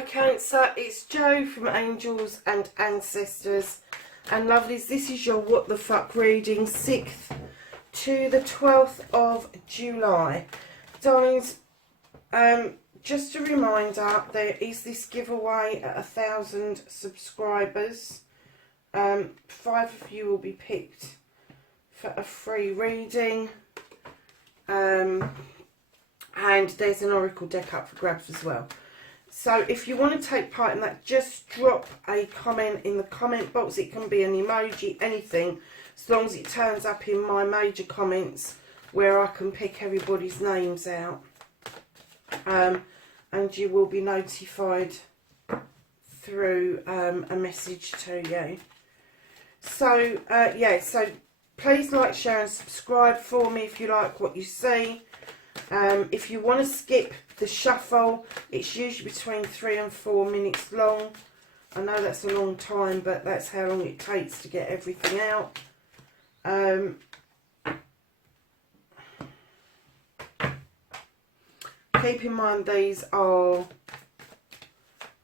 Hi Cancer, it's Jo from Angels and Ancestors and Lovelies. This is your What the Fuck reading, 6th to the 12th of July. Darlings, just a reminder, there is this giveaway at 1,000 subscribers. 5 of you will be picked for a free reading. And there's an oracle deck up for grabs as well. So if you want to take part in that, just drop a comment in the comment box. It can be an emoji, anything, as long as it turns up in my major comments where I can pick everybody's names out. And you will be notified through a message to you. So, yeah, so please like, share and subscribe for me if you like what you see. If you want to skip the shuffle, it's usually between 3 and 4 minutes long. I know that's a long time, but that's how long it takes to get everything out. Keep in mind these are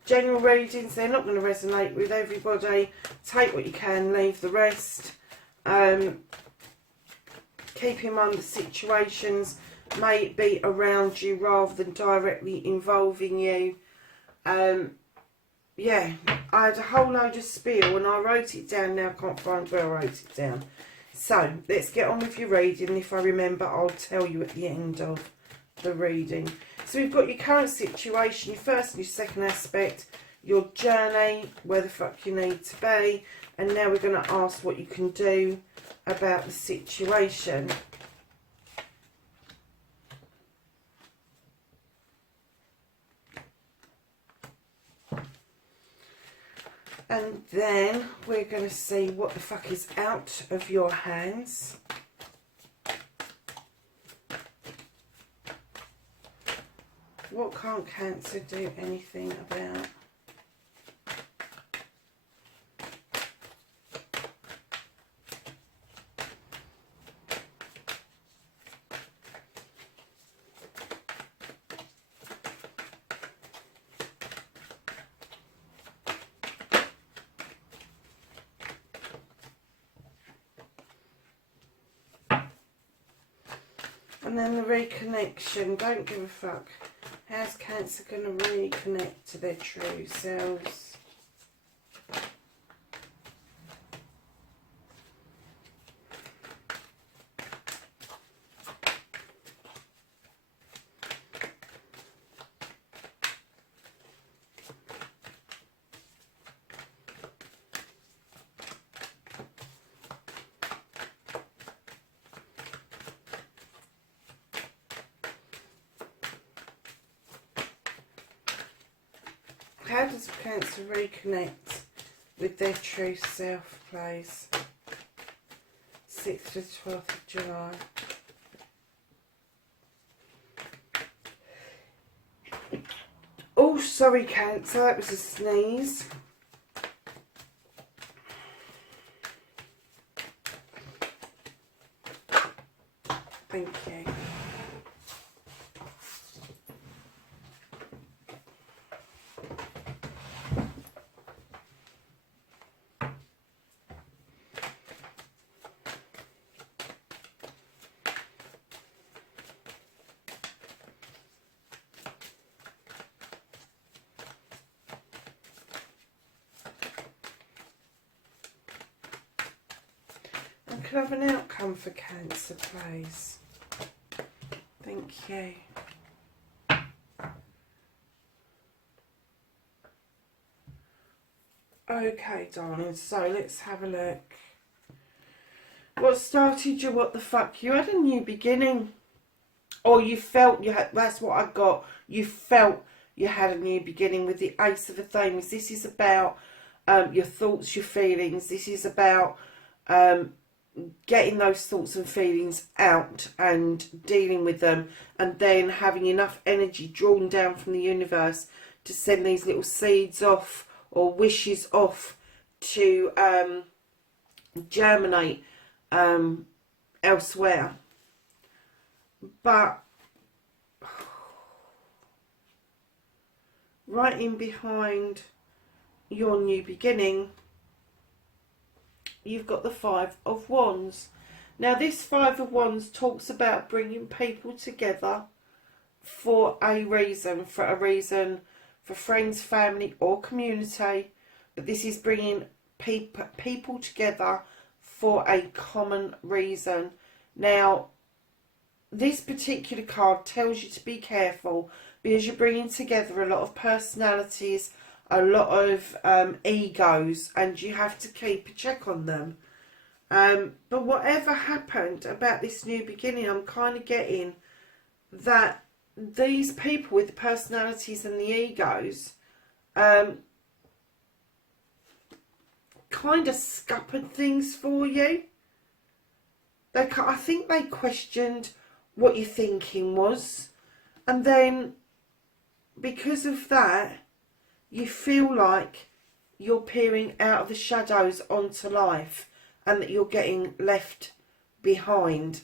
general readings. They're not going to resonate with everybody. Take what you can, leave the rest. Keep in mind the situations may be around you rather than directly involving you. Yeah, I had a whole load of spiel and I wrote it down. Now I can't find where I wrote it down. So let's get on with your reading. If I remember, I'll tell you at the end of the reading. So we've got your current situation, your first and your second aspect, your journey, where the fuck you need to be, and now we're going to ask what you can do about the situation. And then we're going to see what the fuck is out of your hands. What can't Cancer do anything about? And then the reconnection. Don't give a fuck. How's Cancer going to reconnect to their true selves? How does Cancer reconnect with their true self, please? 6th to 12th of July. Oh, sorry Cancer, that was a sneeze. Thank you. Could I have an outcome for Cancer, please? Thank you. Okay, darling, so let's have a look. What started you? What the fuck? You had a new beginning. Or you felt you had, that's what I got. You felt you had a new beginning with the Ace of Athenians. This is about your thoughts, your feelings. This is about getting those thoughts and feelings out and dealing with them, and then having enough energy drawn down from the universe to send these little seeds off or wishes off to germinate elsewhere. But right in behind your new beginning, you've got the Five of Wands. Now this Five of Wands talks about bringing people together for a reason, for friends, family or community. But this is bringing people together for a common reason. Now this particular card tells you to be careful because you're bringing together a lot of personalities, a lot of egos, and you have to keep a check on them. But whatever happened about this new beginning, I'm kind of getting that these people with the personalities and the egos kind of scuppered things for you. I think they questioned what your thinking was, and then because of that you feel like you're peering out of the shadows onto life and that you're getting left behind.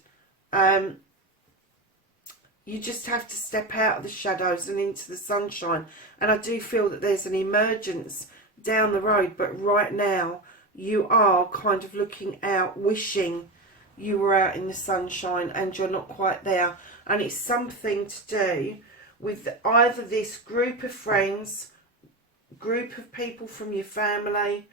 You just have to step out of the shadows and into the sunshine. And I do feel that there's an emergence down the road, but right now you are kind of looking out, wishing you were out in the sunshine, and you're not quite there. And it's something to do with either this group of friends, group of people from your family,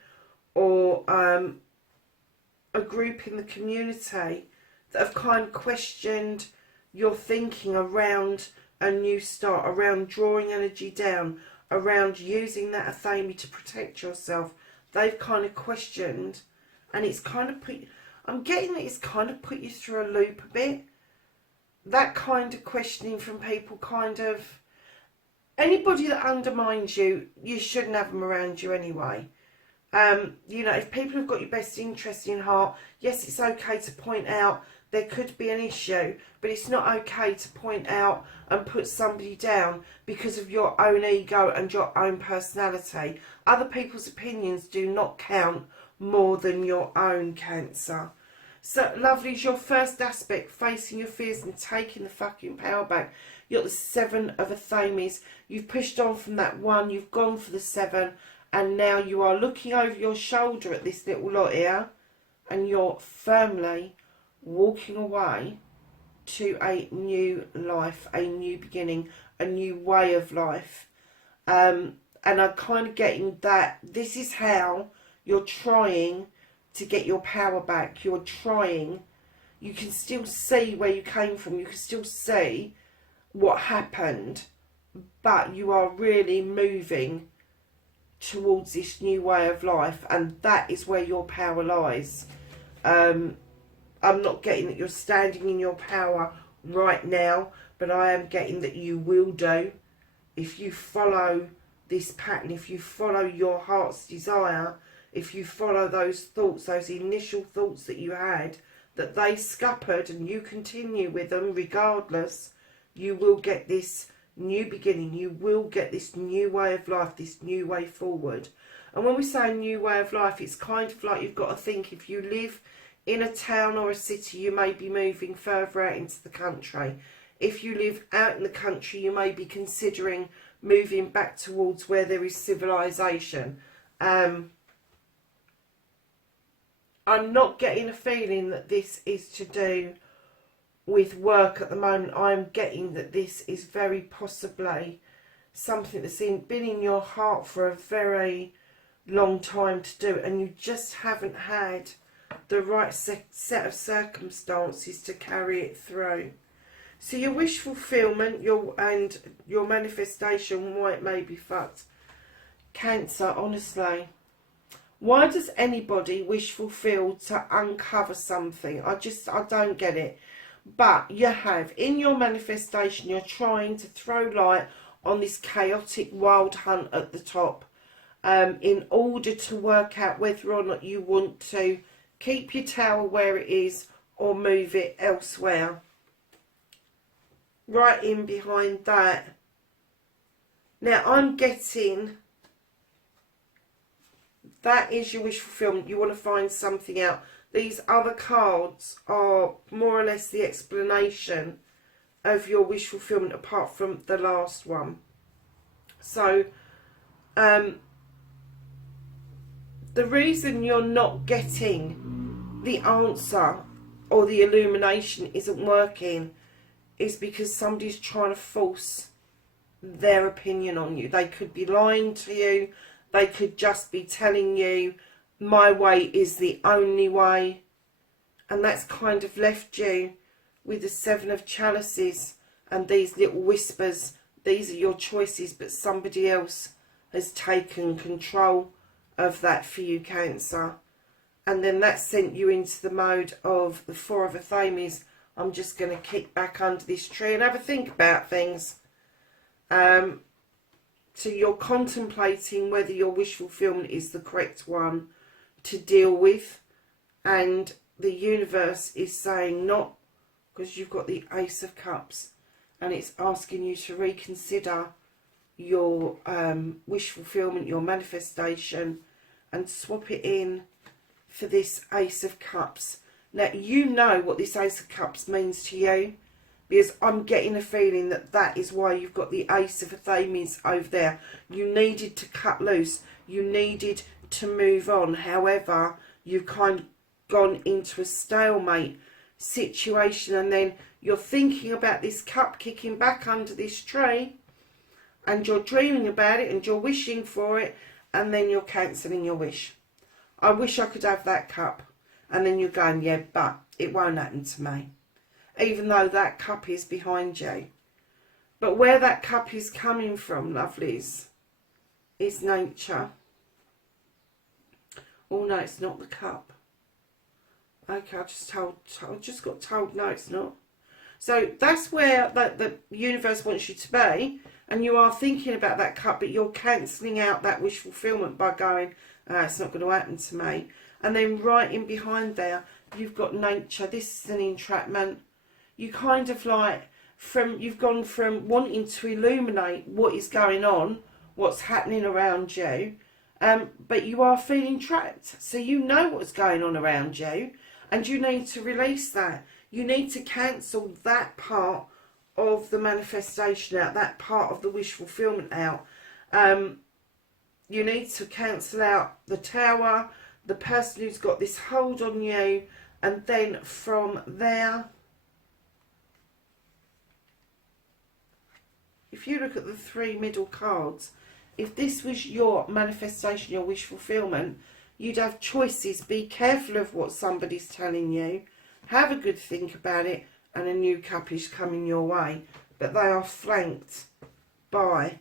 or a group in the community that have kind of questioned your thinking around a new start, around drawing energy down, around using that athame to protect yourself. They've kind of questioned, and it's kind of I'm getting that it's kind of put you through a loop a bit. That kind of questioning from people, kind of anybody that undermines you, you shouldn't have them around you anyway. You know, if people have got your best interest in heart, yes, it's okay to point out there could be an issue, but it's not okay to point out and put somebody down because of your own ego and your own personality. Other people's opinions do not count more than your own, Cancer. So, lovely, is your first aspect, facing your fears and taking the fucking power back. You've got the Seven of Athames. You've pushed on from that one, you've gone for the seven, and now you are looking over your shoulder at this little lot here, and you're firmly walking away to a new life, a new beginning, a new way of life. And I'm kind of getting that this is how you're trying to get your power back. You're trying, you can still see where you came from, you can still see what happened, but you are really moving towards this new way of life, and that is where your power lies. I'm not getting that you're standing in your power right now, but I am getting that you will do. If you follow this pattern, if you follow your heart's desire, if you follow those thoughts, those initial thoughts that you had, that they scuppered, and you continue with them regardless, you will get this new beginning. You will get this new way of life, this new way forward. And when we say new way of life, it's kind of like you've got to think, if you live in a town or a city, you may be moving further out into the country. If you live out in the country, you may be considering moving back towards where there is civilization. I'm not getting a feeling that this is to do with work at the moment. I'm getting that this is very possibly something that's been in your heart for a very long time to do, and you just haven't had the right set of circumstances to carry it through. So your wish fulfillment, your manifestation, why it may be fucked. Cancer, honestly, why does anybody wish fulfilled to uncover something? I don't get it. But you have, in your manifestation, you're trying to throw light on this chaotic wild hunt at the top, in order to work out whether or not you want to keep your tower where it is or move it elsewhere. Right in behind that. Now I'm getting that is your wish fulfillment. You want to find something out. These other cards are more or less the explanation of your wish fulfillment apart from the last one. So The reason you're not getting the answer or the illumination isn't working is because somebody's trying to force their opinion on you. They could be lying to you. They could just be telling you, my way is the only way. And that's kind of left you with the Seven of Chalices and these little whispers. These are your choices, but somebody else has taken control of that for you, Cancer. And then that sent you into the mode of the Four of Athames. I'm just going to kick back under this tree and have a think about things. So you're contemplating whether your wish fulfillment is the correct one to deal with. And the universe is saying not, because you've got the Ace of Cups. And it's asking you to reconsider your wish fulfillment, your manifestation, and swap it in for this Ace of Cups. Now, you know what this Ace of Cups means to you, because I'm getting a feeling that that is why you've got the Ace of Athames over there. You needed to cut loose. You needed to move on. However, you've kind of gone into a stalemate situation, and then you're thinking about this cup kicking back under this tree, and you're dreaming about it and you're wishing for it, and then you're cancelling your wish. I wish I could have that cup. And then you're going, yeah, but it won't happen to me. Even though that cup is behind you. But where that cup is coming from, lovelies, is nature. Oh no, it's not the cup. Okay, I just got told no, it's not. So that's where the universe wants you to be, and you are thinking about that cup, but you're cancelling out that wish fulfillment by going, it's not going to happen to me. And then right in behind there, you've got nature. This is an entrapment. You kind of like, you've gone from wanting to illuminate what is going on, what's happening around you, but you are feeling trapped. So you know what's going on around you, and you need to release that. You need to cancel that part of the manifestation out, that part of the wish fulfillment out. You need to cancel out the Tower, the person who's got this hold on you, and then from there, if you look at the three middle cards, if this was your manifestation, your wish fulfillment, you'd have choices. Be careful of what somebody's telling you. Have a good think about it, and a new cup is coming your way. But they are flanked by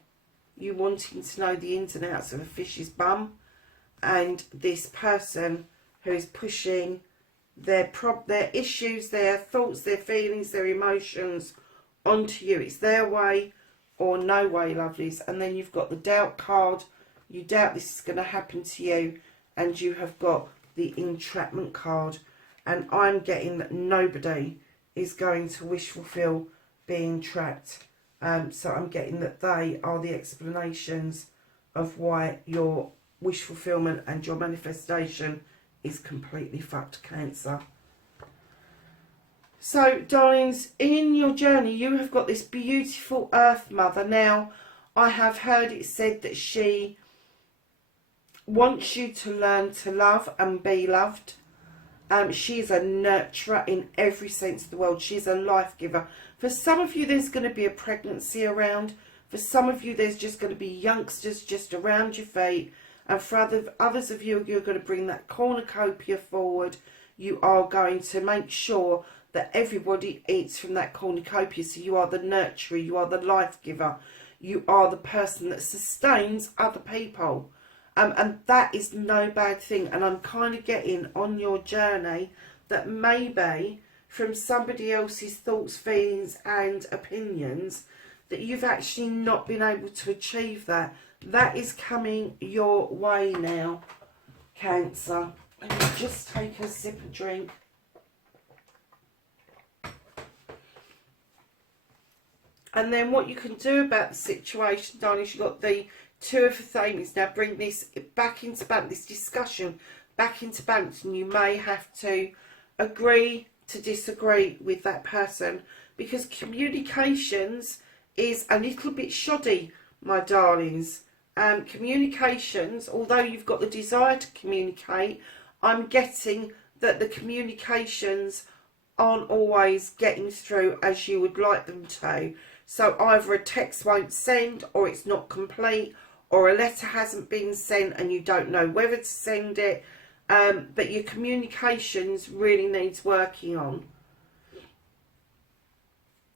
you wanting to know the ins and outs of a fish's bum, and this person who is pushing their issues, their thoughts, their feelings, their emotions onto you. It's their way or no way, lovelies. And then you've got the doubt card. You doubt this is going to happen to you, and you have got the entrapment card. And I'm getting that nobody is going to wish fulfill being trapped. So I'm getting that they are the explanations of why your wish fulfillment and your manifestation is completely fucked, Cancer. So, darlings, in your journey, you have got this beautiful Earth Mother. Now, I have heard it said that she wants you to learn to love and be loved. She's a nurturer in every sense of the word. She's a life giver. For some of you, there's going to be a pregnancy around. For some of you, there's just going to be youngsters just around your feet. And for others of you, you're going to bring that cornucopia forward. You are going to make sure that everybody eats from that cornucopia. So you are the nurturer. You are the life giver. You are the person that sustains other people. And that is no bad thing. And I'm kind of getting on your journey that maybe from somebody else's thoughts, feelings and opinions that you've actually not been able to achieve that. That is coming your way now, Cancer. Let me just take a sip of drink. And then what you can do about the situation, darling, is you've got the Two of Athames. Now bring this back into balance, this discussion back into balance, and you may have to agree to disagree with that person, because communications is a little bit shoddy, my darlings. communications, although you've got the desire to communicate, I'm getting that the communications aren't always getting through as you would like them to. So either a text won't send, or it's not complete, or a letter hasn't been sent and you don't know whether to send it. But your communications really needs working on.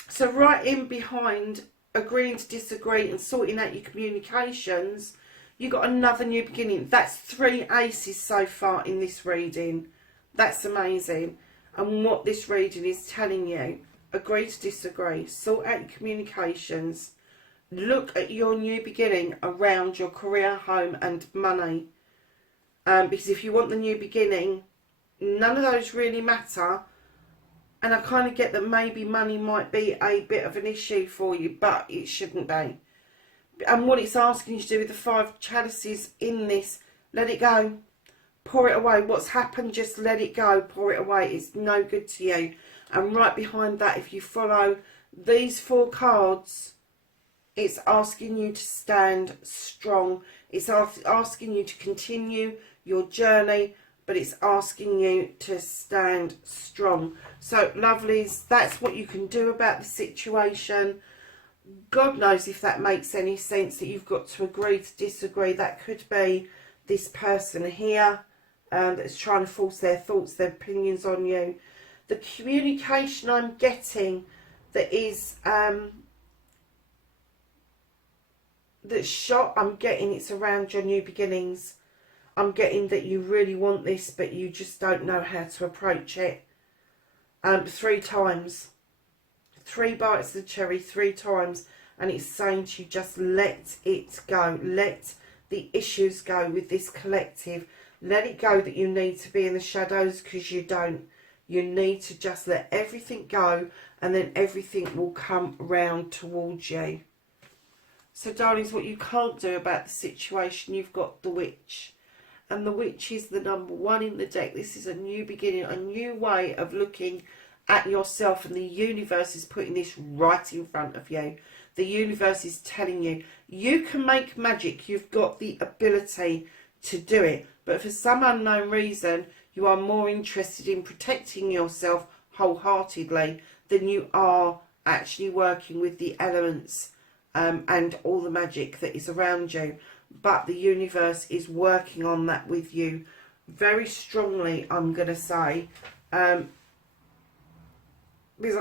So right in behind agreeing to disagree and sorting out your communications, you got another new beginning. That's 3 aces so far in this reading. That's amazing. And what this reading is telling you, agree to disagree, sort out your communications, look at your new beginning around your career, home and money. Because if you want the new beginning, none of those really matter. And I kind of get that maybe money might be a bit of an issue for you, but it shouldn't be. And what it's asking you to do with the 5 chalices in this, let it go. Pour it away. What's happened, just let it go. Pour it away. It's no good to you. And right behind that, if you follow these 4 cards, it's asking you to stand strong. It's asking you to continue your journey, but it's asking you to stand strong. So, lovelies, that's what you can do about the situation. God knows if that makes any sense, that you've got to agree to disagree. That could be this person here that's trying to force their thoughts, their opinions on you. The communication I'm getting that is that's shot, I'm getting it's around your new beginnings. I'm getting that you really want this, but you just don't know how to approach it. 3 times. 3 bites of the cherry, 3 times. And it's saying to you, just let it go. Let the issues go with this collective. Let it go that you need to be in the shadows, because you don't. You need to just let everything go, and then everything will come round towards you. So, darlings, what you can't do about the situation, you've got the Witch. And the Witch is the number 1 in the deck. This is a new beginning, a new way of looking at yourself. And the universe is putting this right in front of you. The universe is telling you, you can make magic. You've got the ability to do it. But for some unknown reason, you are more interested in protecting yourself wholeheartedly than you are actually working with the elements and all the magic that is around you. But the universe is working on that with you very strongly, I'm going to say. Because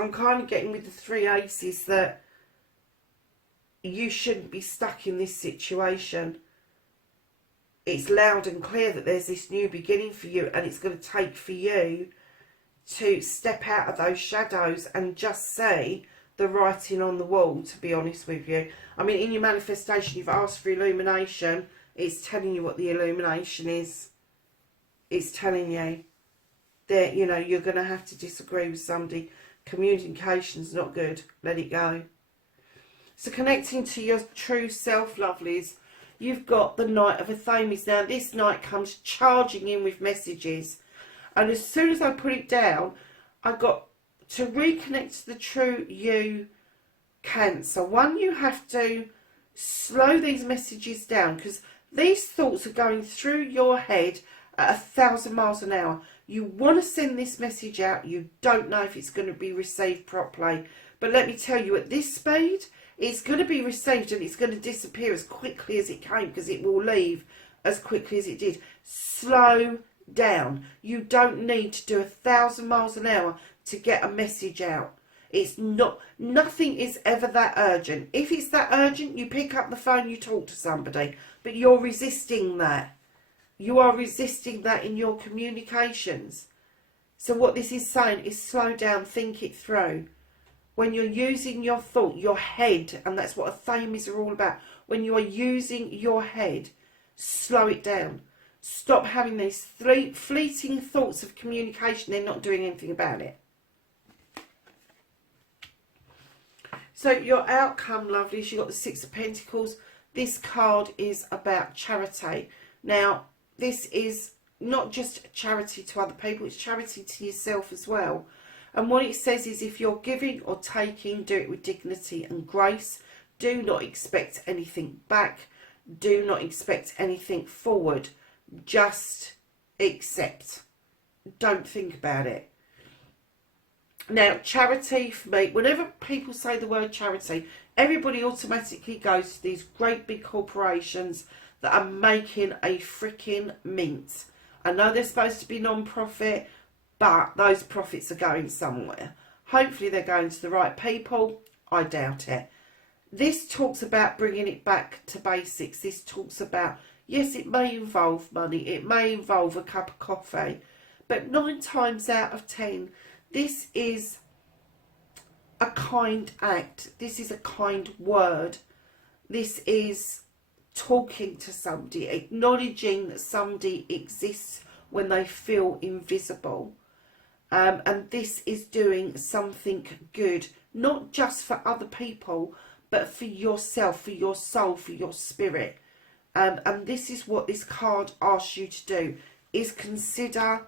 I'm kind of getting with the 3 aces that you shouldn't be stuck in this situation. It's loud and clear that there's this new beginning for you, and it's going to take for you to step out of those shadows and just see the writing on the wall, to be honest with you. I mean, in your manifestation, you've asked for illumination. It's telling you what the illumination is. It's telling you that, you know, you're going to have to disagree with somebody. Communication's not good. Let it go. So, connecting to your true self, lovelies, you've got the Knight of Athames. Now, this knight comes charging in with messages. And as soon as I put it down, I got to reconnect to the true you, Cancer. 1, you have to slow these messages down, because these thoughts are going through your head at 1,000 miles an hour. You want to send this message out. You don't know if it's going to be received properly. But let me tell you, at this speed, it's going to be received, and it's going to disappear as quickly as it came, because it will leave as quickly as it did. Slow down. You don't need to do 1,000 miles an hour to get a message out. It's not, nothing is ever that urgent. If it's that urgent, you pick up the phone, you talk to somebody. But you're resisting that. You are resisting that in your communications. So what this is saying is slow down, think it through. When you're using your thought, your head, and that's what Athames are all about. When you are using your head, slow it down. Stop having these fleeting thoughts of communication. They're not doing anything about it. So your outcome, lovelies, you've got the 6 of Pentacles. This card is about charity. Now, this is not just charity to other people, it's charity to yourself as well. And what it says is, if you're giving or taking, do it with dignity and grace. Do not expect anything back. Do not expect anything forward. Just accept. Don't think about it. Now, charity for me, whenever people say the word charity, everybody automatically goes to these great big corporations that are making a freaking mint. I know they're supposed to be non-profit, but those profits are going somewhere. Hopefully they're going to the right people. I doubt it. This talks about bringing it back to basics. This talks about, yes, it may involve money. It may involve a cup of coffee. But 9 times out of 10, this is a kind act. This is a kind word. This is talking to somebody, acknowledging that somebody exists when they feel invisible. And this is doing something good, not just for other people, but for yourself, for your soul, for your spirit. And this is what this card asks you to do, is consider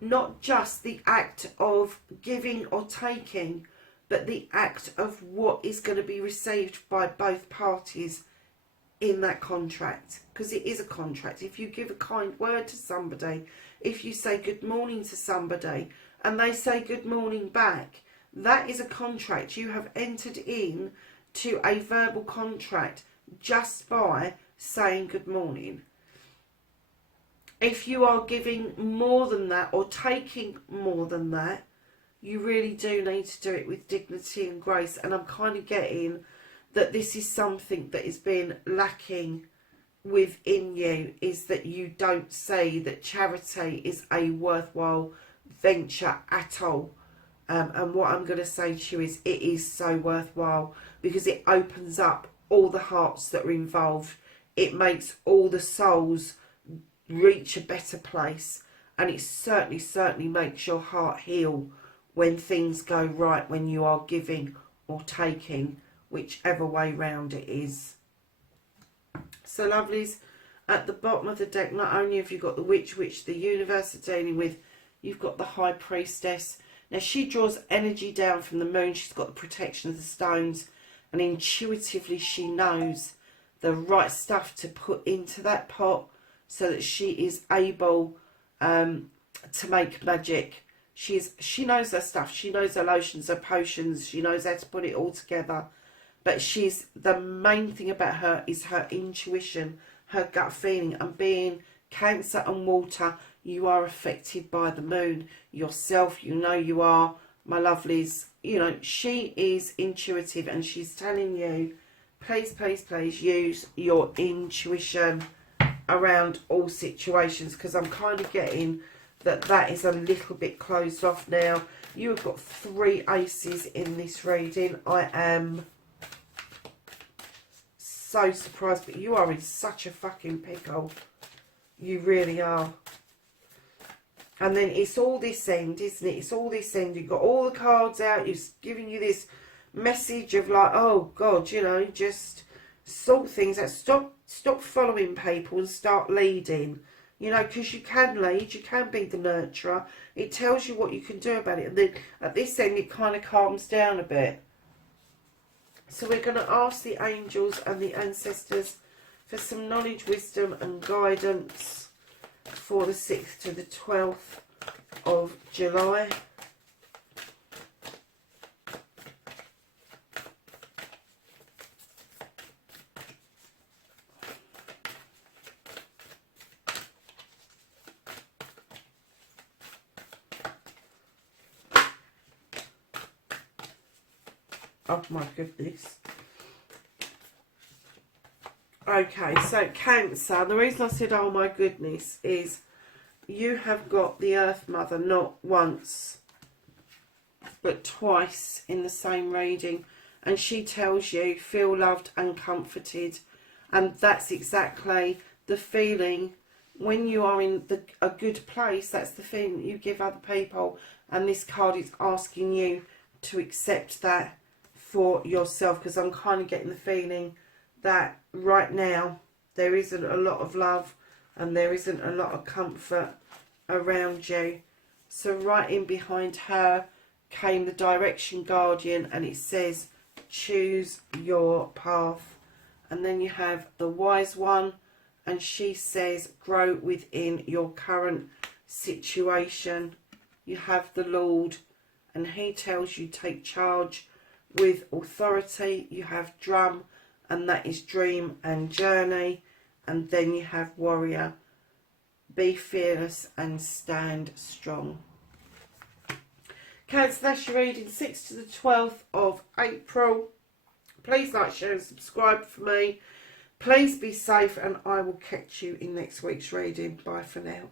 not just the act of giving or taking, but the act of what is going to be received by both parties in that contract. Because it is a contract. If you give a kind word to somebody, if you say good morning to somebody and they say good morning back, that is a contract. You have entered in to a verbal contract just by saying good morning. If you are giving more than that or taking more than that, you really do need to do it with dignity and grace. And I'm kind of getting that this is something that has been lacking within you, is that you don't say that charity is a worthwhile venture at all. And what I'm going to say to you is it is so worthwhile, because it opens up all the hearts that are involved. It makes all the souls reach a better place, and it certainly makes your heart heal when things go right, when you are giving or taking, whichever way round it is. So lovelies, at the bottom of the deck, not only have you got the witch, which the universe are dealing with, you've got the high priestess. Now she draws energy down from the moon. She's got the protection of the stones, and intuitively she knows the right stuff to put into that pot so that she is able to make magic. She knows her stuff. She knows her lotions, her potions. She knows how to put it all together. But the main thing about her is her intuition, her gut feeling. And being Cancer and water, you are affected by the moon yourself. You know you are, my lovelies. You know, she is intuitive, and she's telling you, please, please, please use your intuition around all situations, because I'm kind of getting that is a little bit closed off now. You have got 3 aces in this reading. I am so surprised, but you are in such a fucking pickle. You really are. And then it's all this end, isn't it? It's all this end. You've got all the cards out. It's giving you this message of like, oh God, you know, just sort things out. Stop following people and start leading. You know, because you can lead, you can be the nurturer. It tells you what you can do about it. And then at this end, it kind of calms down a bit. So we're going to ask the angels and the ancestors for some knowledge, wisdom and guidance for the 6th to the 12th of July. Oh my goodness. Okay, so Cancer, the reason I said oh my goodness is you have got the Earth Mother not once but twice in the same reading, and she tells you feel loved and comforted, and that's exactly the feeling when you are in a good place. That's the feeling that you give other people, and this card is asking you to accept that for yourself, because I'm kind of getting the feeling that right now there isn't a lot of love and there isn't a lot of comfort around you. So right in behind her came the Direction Guardian, and it says choose your path. And then you have the Wise One, and she says grow within your current situation. You have the Lord, and he tells you take charge with authority. You have Drum, and that is dream and journey. And then you have Warrior, be fearless and stand strong. Cancer, that's your reading 6th to the 12th of April. Please like, share and subscribe for me. Please be safe, and I will catch you in next week's reading. Bye for now.